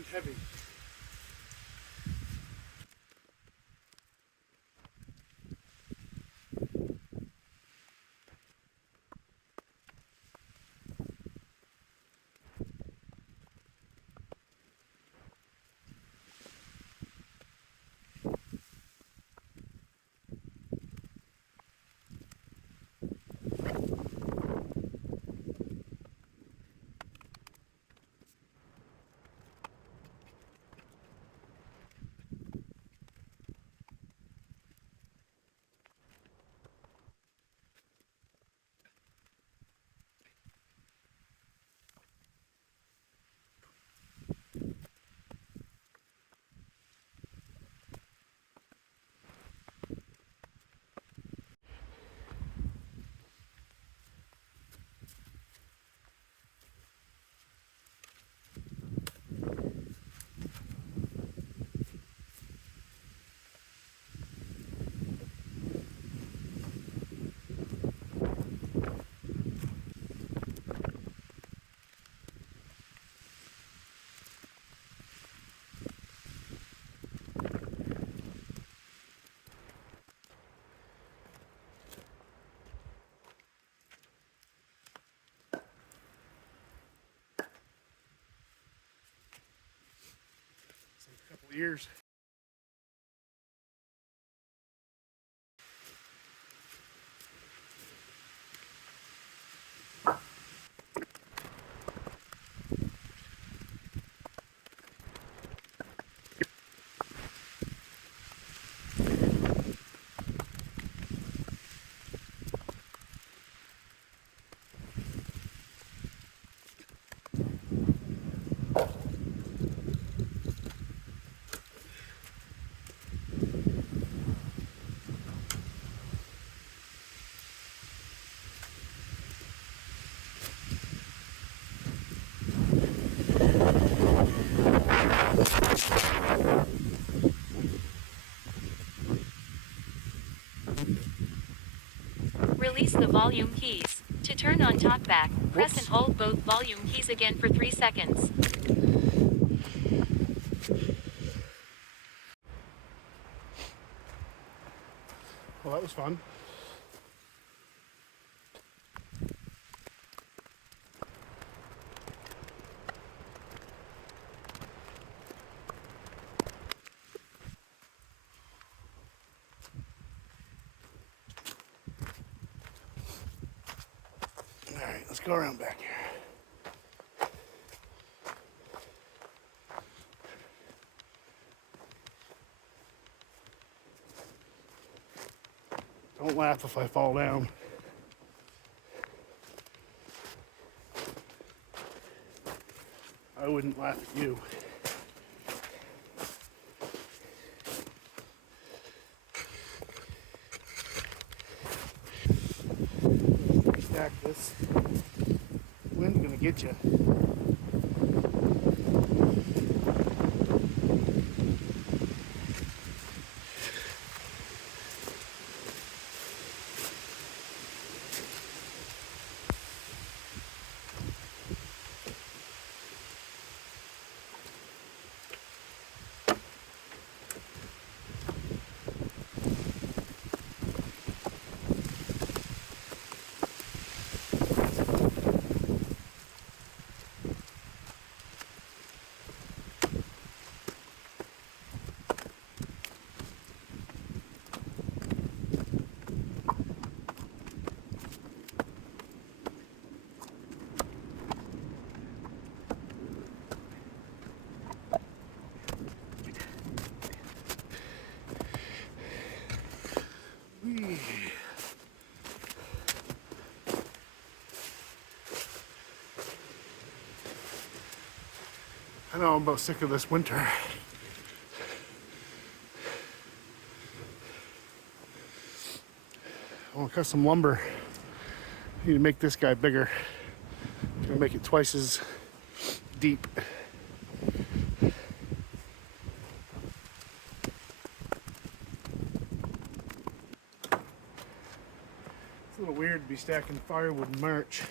and heavy. It's like a couple of years. Release the volume keys. To turn on talkback, press and hold both volume keys again for 3 seconds. Well, that was fun. All right, let's go around back here. Don't laugh if I fall down. I wouldn't laugh at you. Stack this. Wind's gonna get you. I know I'm about sick of this winter. I want to cut some lumber. I need to make this guy bigger. I'm gonna make it twice as deep. It's a little weird to be stacking firewood in March.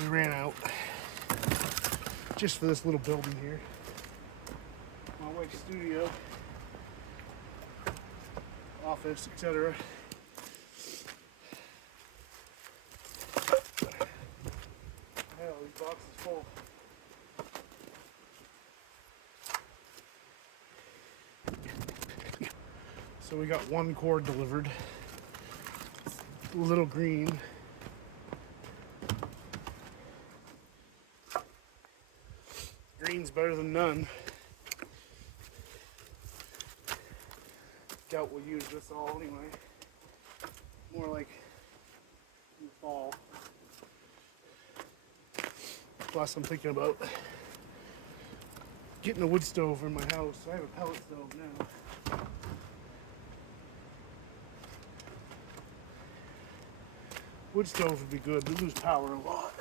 We ran out just for this little building here. wife's studio, office, etc. I had all these boxes full. So we got one cord delivered. A little green. Green's better than none. Doubt we'll use this all anyway. More like in the fall. Plus I'm thinking about getting a wood stove in my house. I have a pellet stove now. Wood stove would be good. We lose power a lot.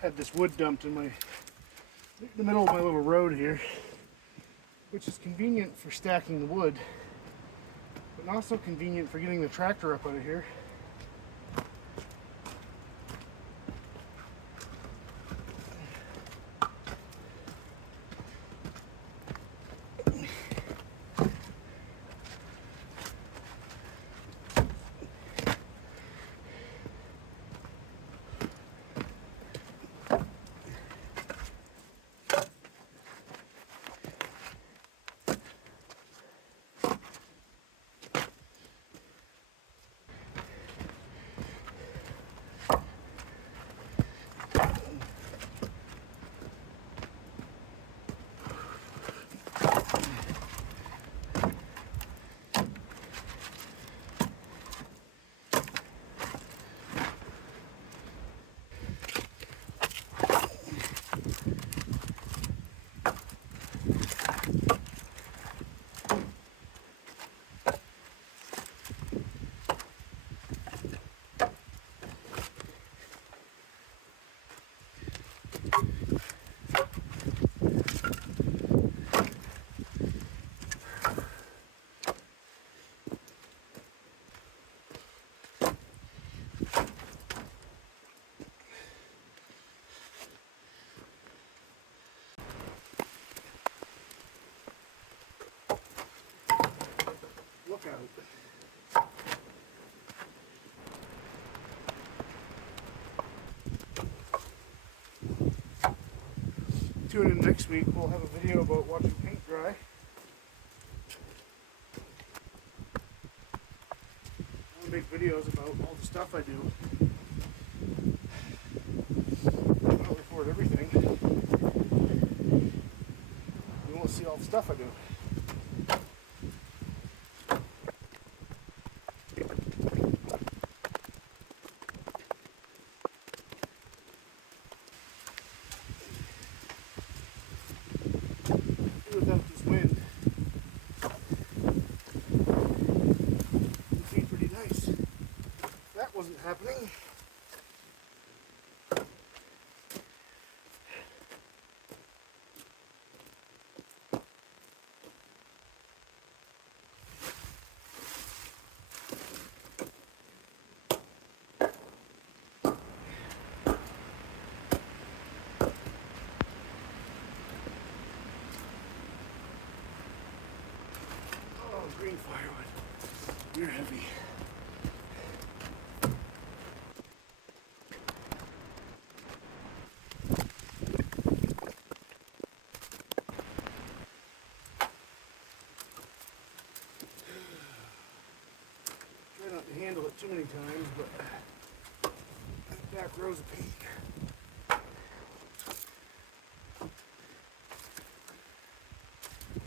Had this wood dumped in the middle of my little road here, which is convenient for stacking the wood, but not so convenient for getting the tractor up out of here. Look out. Tune in next week. We'll have a video about watching paint dry. I'll make videos about all the stuff I do. I'll record everything. You won't see all the stuff I do. Without this wind, it'd be pretty nice. That wasn't happening. Green firewood. You're heavy. Try not to handle it too many times, but that back row's a pain.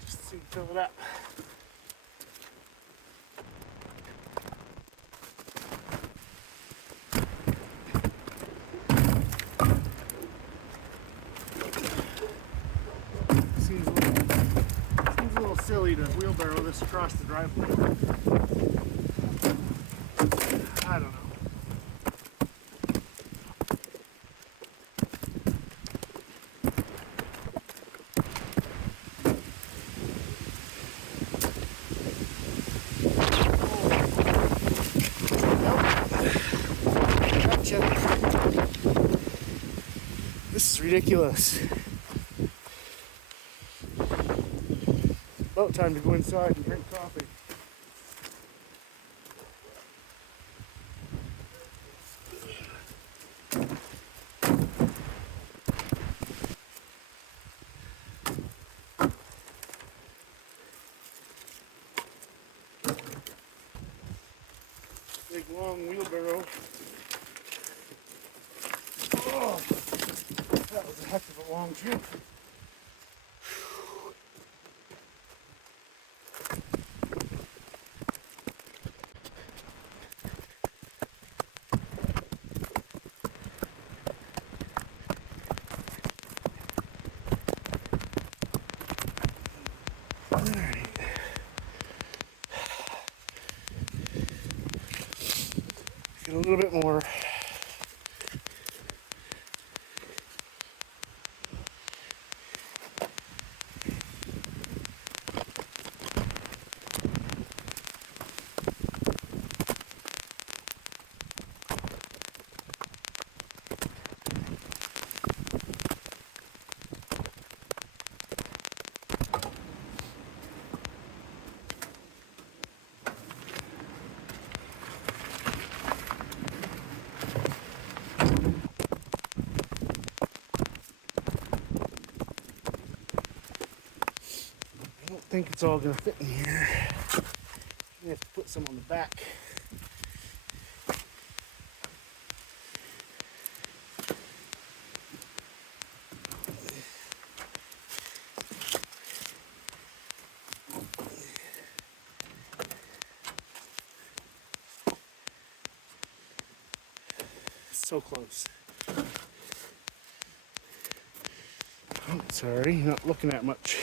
Just see, fill it up. Seems a little silly to wheelbarrow this across the driveway. I don't know. Gotcha. This is ridiculous. About time to go inside and drink coffee. Big long wheelbarrow. Oh, that was a heck of a long trip. Alright. Get a little bit more. I don't think it's all gonna fit in here. I have to put some on the back. So close. Oh, sorry, not looking at much.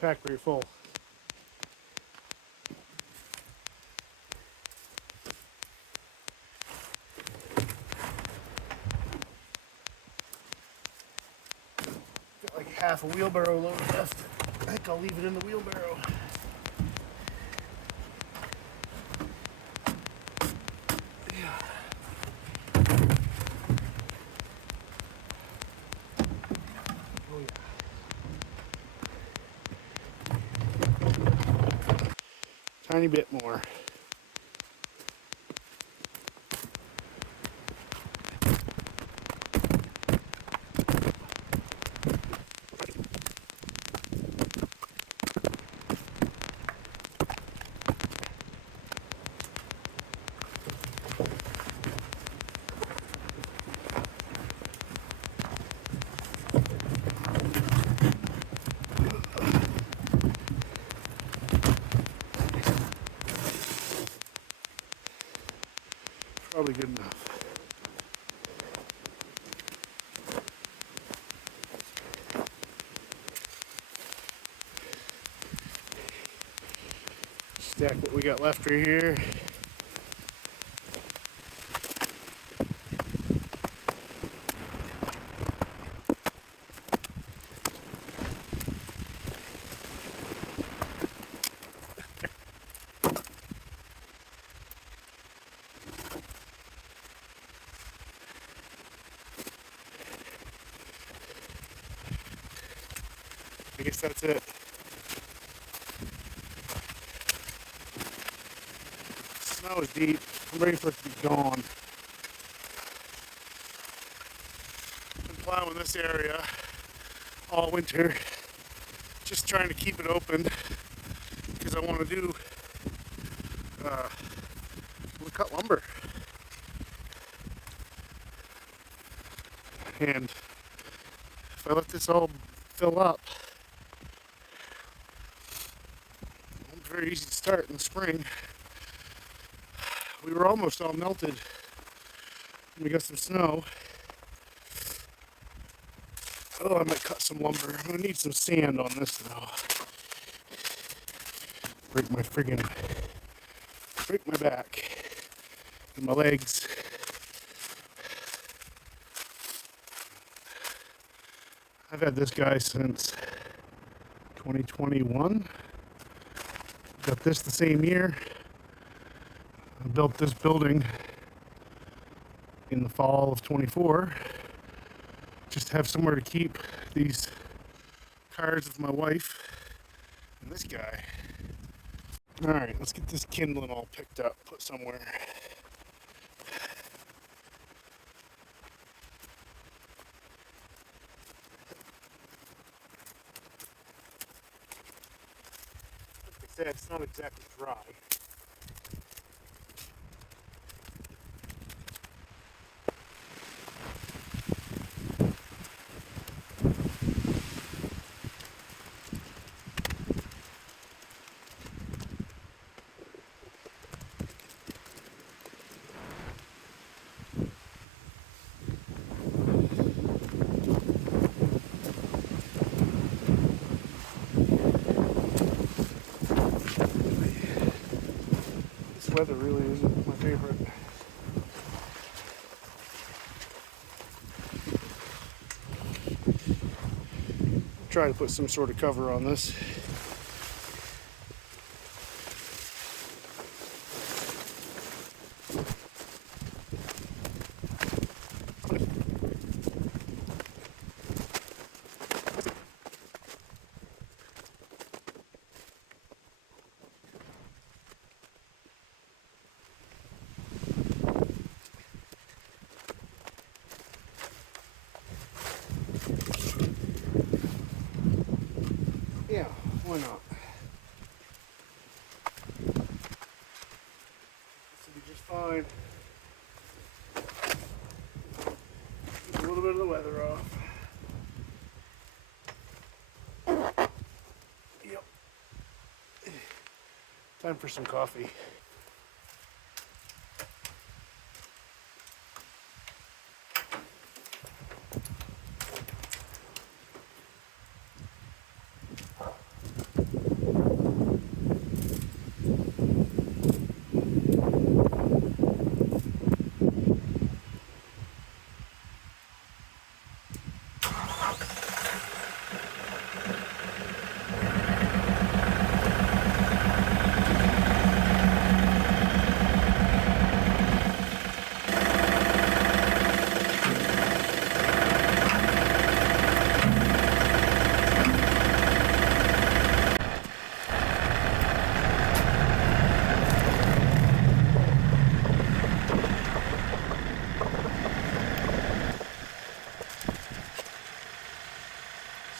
Pack very full. Got like half a wheelbarrow load left. I think I'll leave it in the wheelbarrow. Oh yeah. Tiny bit more. Probably good enough. Stack what we got left right here. I guess that's it. Snow is deep. I'm ready for it to be gone. Been plowing this area all winter, just trying to keep it open because I want to do cut lumber. And if I let this all fill up, it's very easy to start in the spring. We were almost all melted We got some snow. Oh, I might cut some lumber. I'm gonna need some sand on this though. Break my back and my legs. I've had this guy since 2021. Got this the same year. I built this building in the fall of 24. Just to have somewhere to keep these cards of my wife and this guy. All right, let's get this kindling all picked up, put somewhere. Like I said, it's not exactly dry. This weather really isn't my favorite. Try to put some sort of cover on this. Yeah, why not? This will be just fine. Keep a little bit of the weather off. Yep. Time for some coffee.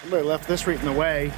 Somebody left this right in the way.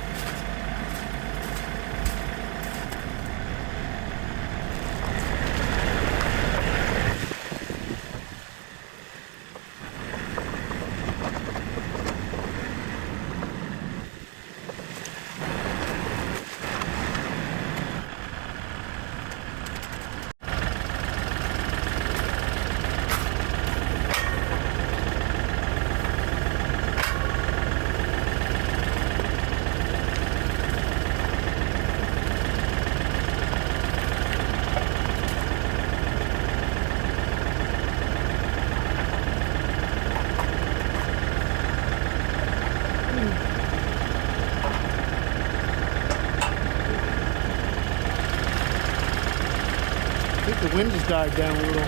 I think the wind has died down a little.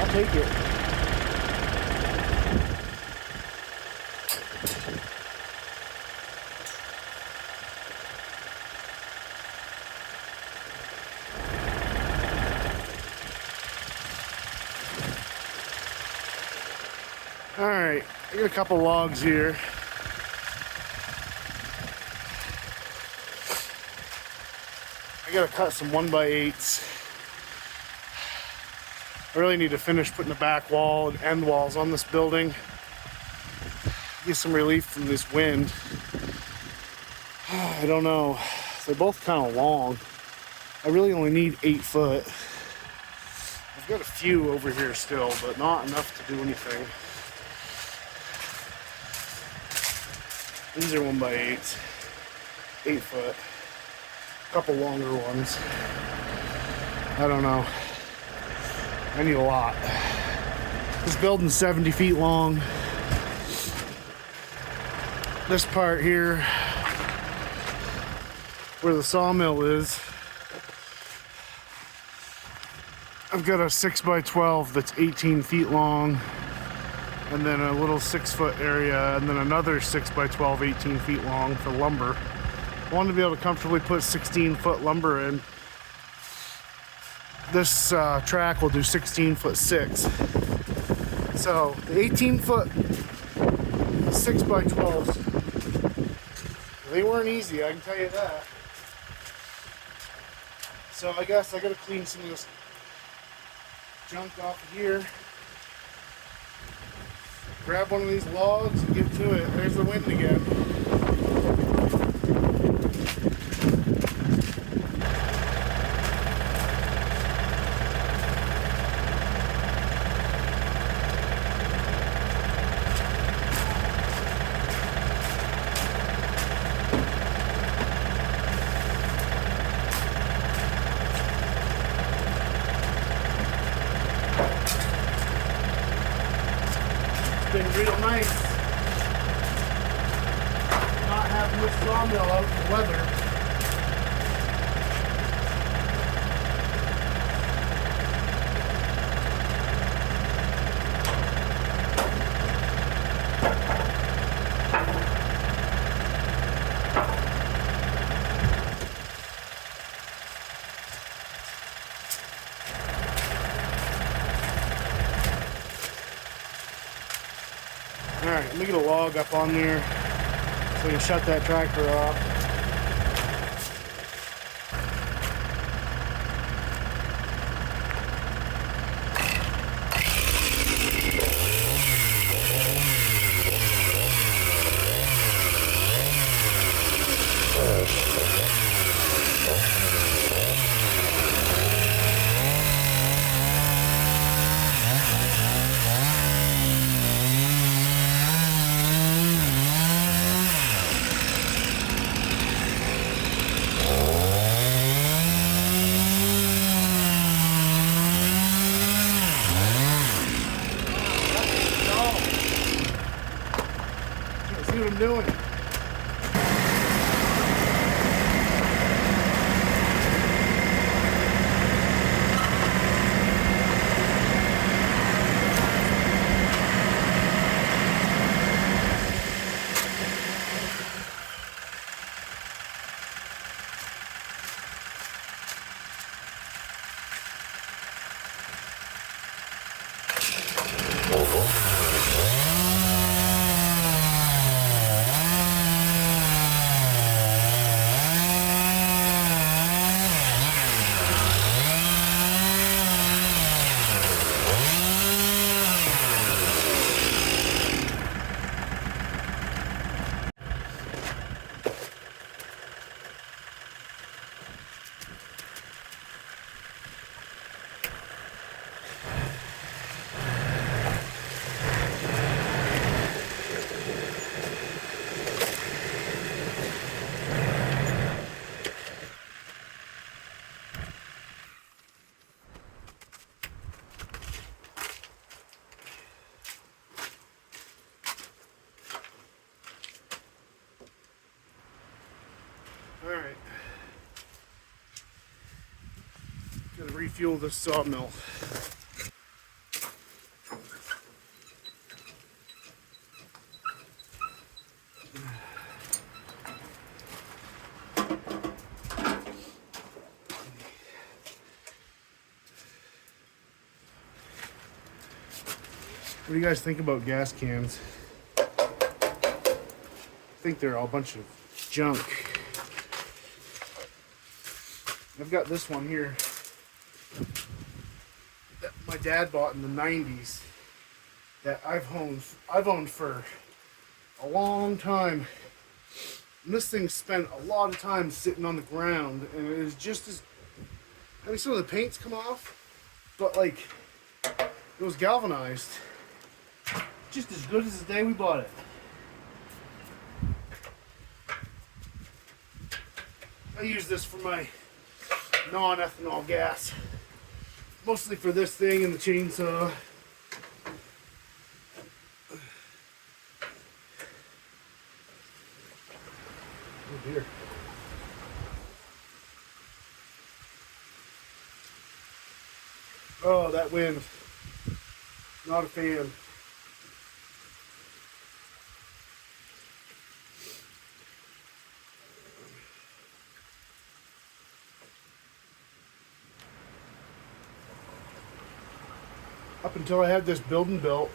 I'll take it. All right, I got a couple logs here. I gotta cut some 1x8s. I really need to finish putting the back wall and end walls on this building. Get some relief from this wind. I don't know. They're both kind of long. I really only need 8 foot. I've Got a few over here still, but not enough to do anything. These are 1x8s, 8 foot. A couple longer ones. I don't know. I need a lot. This building's 70 feet long. This part here, where the sawmill is, I've got a 6x12 that's 18 feet long, and then a little 6 foot area, and then another 6x12 18 feet long for lumber. I wanted to be able to comfortably put 16-foot lumber in. This track will do 16'6". So the 18-foot 6x12s, they weren't easy, I can tell you that. So I guess I gotta clean some of this junk off of here. Grab one of these logs and get to it. There's the wind again. Been real nice not having this sawmill out in the weather. Alright, let me get a log up on there so we can shut that tractor off. See what I'm doing? Alright. Gotta refuel this sawmill. What do you guys think about gas cans? I think they're all a bunch of junk. I've got this one here that my dad bought in the 90s that I've owned for a long time. And this thing spent a lot of time sitting on the ground, and it is just as, I mean, some of the paint's come off, but like it was galvanized, just as good as the day we bought it. I use this for my non-ethanol gas, mostly for this thing and the chainsaw. Oh dear. Oh, that wind. Not a fan. Up until I had this building built,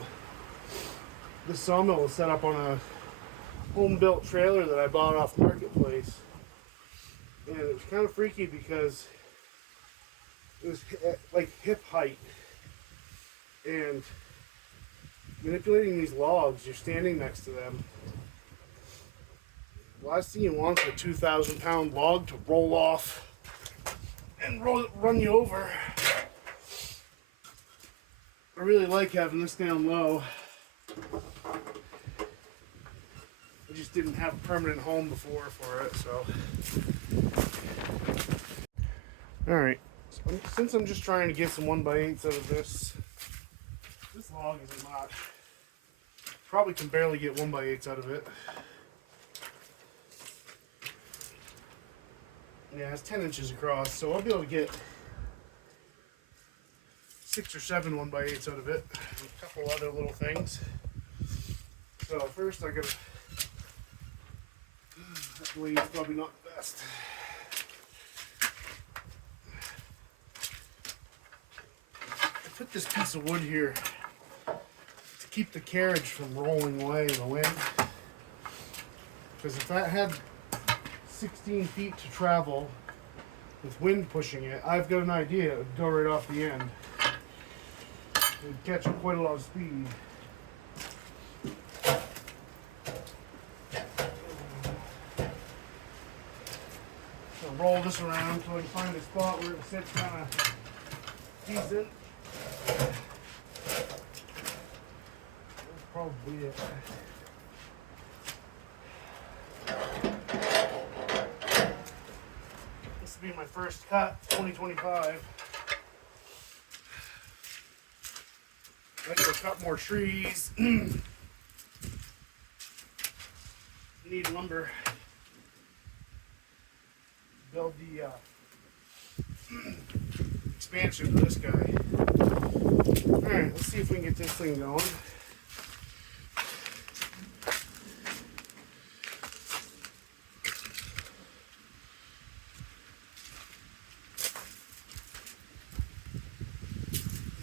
this sawmill was set up on a home-built trailer that I bought off Marketplace. And it was kind of freaky because it was like hip height. And manipulating these logs, you're standing next to them. The last thing you want is a 2,000-pound log to roll off and run you over. I really like having this down low. I just didn't have a permanent home before for it, so. Alright, so since I'm just trying to get some 1x8s out of this log is a lot. Probably can barely get 1x8s out of it. Yeah, it's 10 inches across, so I'll be able to get 6 or 7 1x8s out of it. And a couple other little things. So first I gotta, that blade's probably not the best. I put this piece of wood here to keep the carriage from rolling away in the wind. Because if that had 16 feet to travel with wind pushing it, I've got an idea. It would go right off the end. It would catch up quite a lot of speed. So roll this around until I can find a spot where it sits kind of decent. That's probably it. This will be my first cut, 2025. I gotta cut more trees. Need lumber. Build the expansion of this guy. Alright, let's see if we can get this thing going.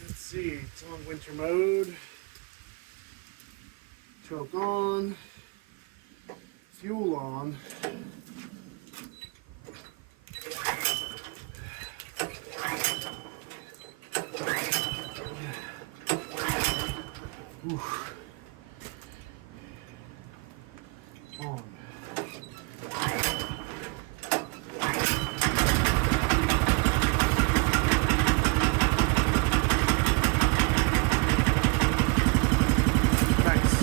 Let's see, it's on winter mode. Choke on. Fuel on. Oof. On. Nice.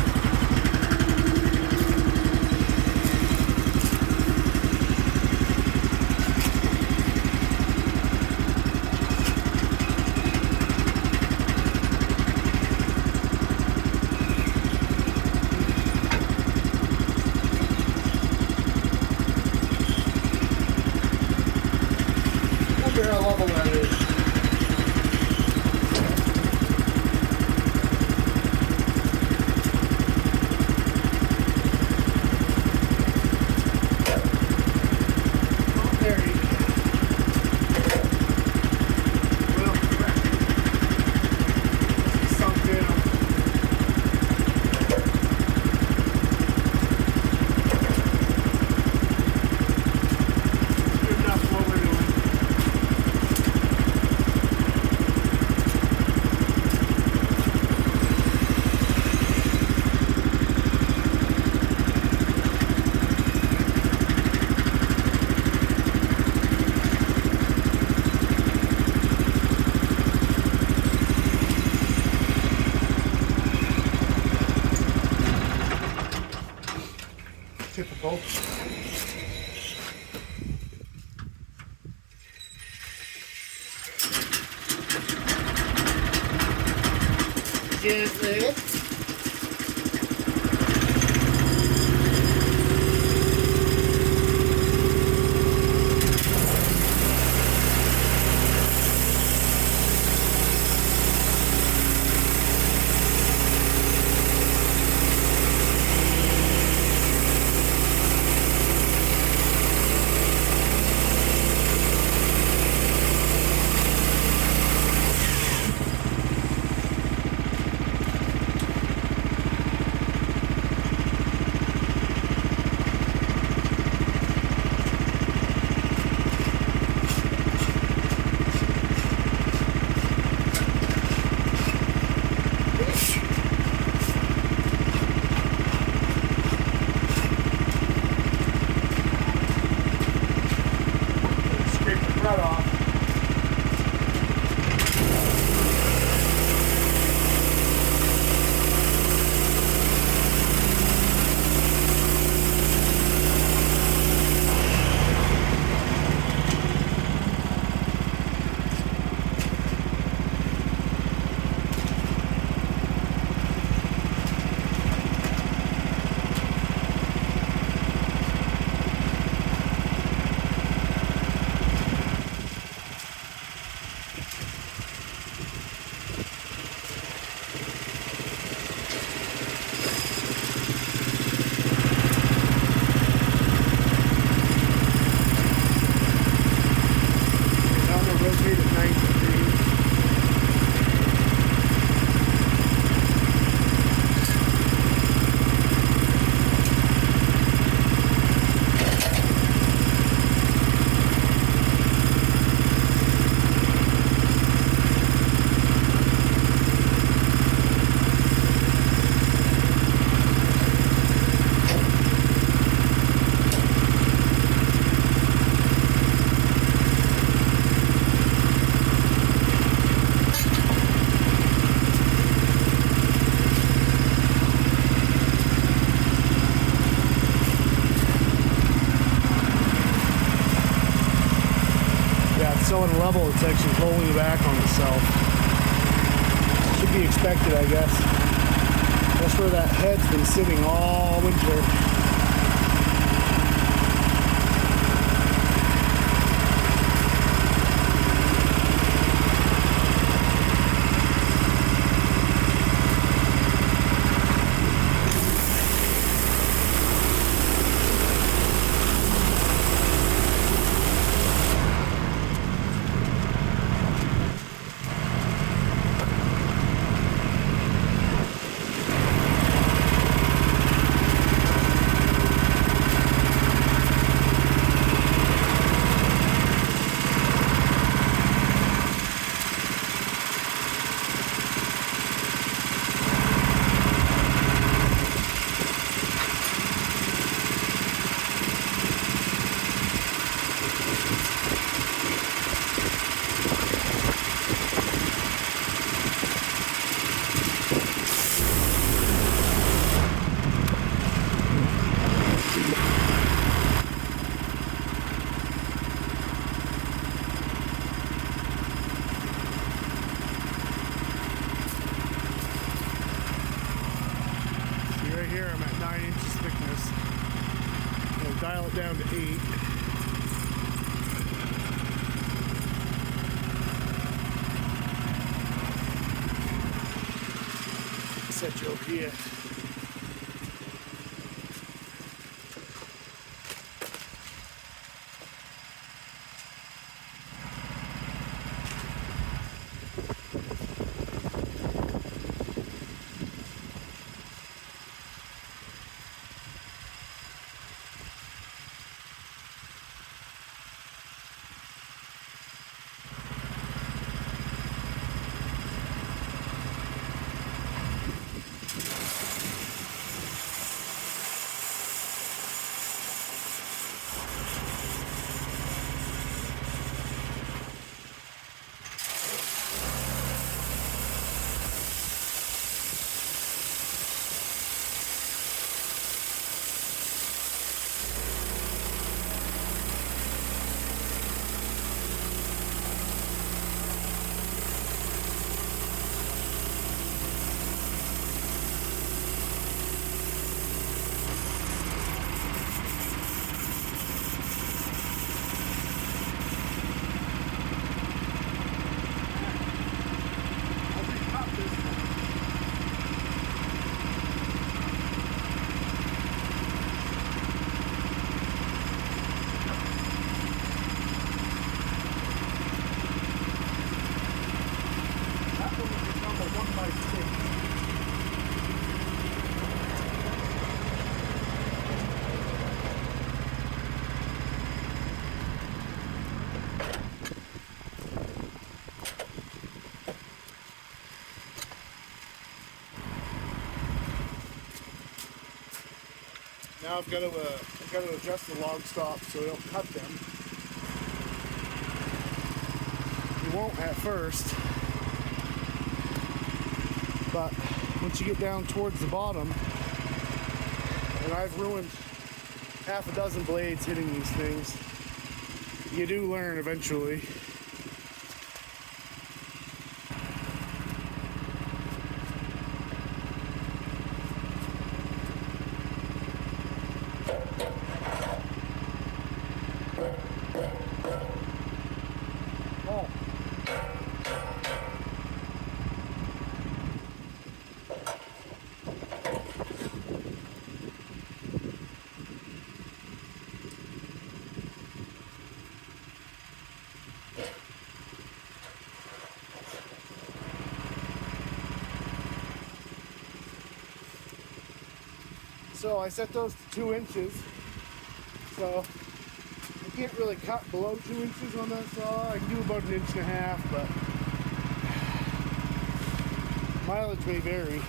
Cool. Gently. Scrape the thread off. Now I'm gonna rotate at 90 degrees. Yeah, it's so on level, it's actually rolling back on itself. Should be expected, I guess. That's where that head's been sitting all winter. See right here, I'm at 9 inches thickness. I'll dial it down to 8. Set you over here. Now I've got to adjust the log stop so I don't cut them. You won't at first, but once you get down towards the bottom, and I've ruined half a dozen blades hitting these things, you do learn eventually. Oh. So I set those to 2 inches. So I can't really cut below 2 inches on that saw. I can do about 1.5 inches, but mileage may vary.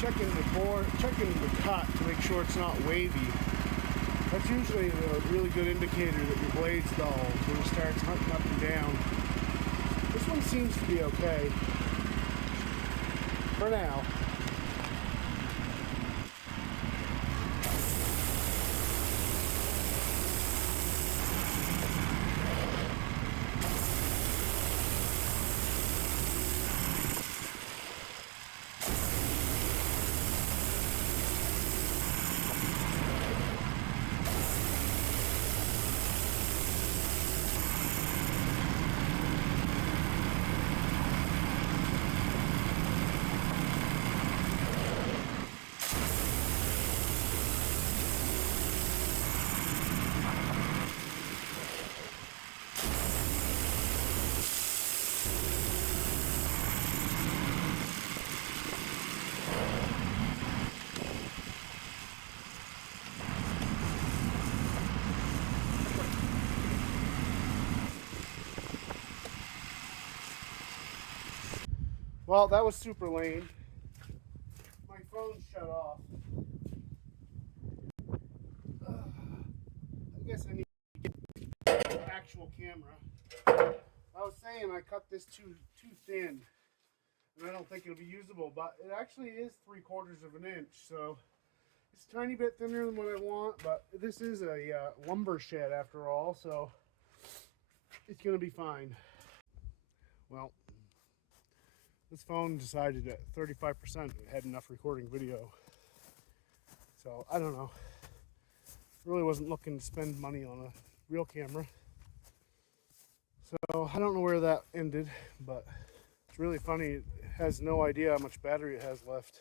Checking the cut to make sure it's not wavy. That's usually a really good indicator that your blade's dull when it starts hunting up and down. This one seems to be okay for now. Well, that was super lame. My phone shut off. I guess I need to get an actual camera. I was saying I cut this too thin, and I don't think it'll be usable, but it actually is 3/4 of an inch, so it's a tiny bit thinner than what I want, but this is a lumber shed after all, so it's gonna be fine. Well, this phone decided at 35% it had enough recording video. So I don't know. Really wasn't looking to spend money on a real camera. So I don't know where that ended, but it's really funny. It has no idea how much battery it has left.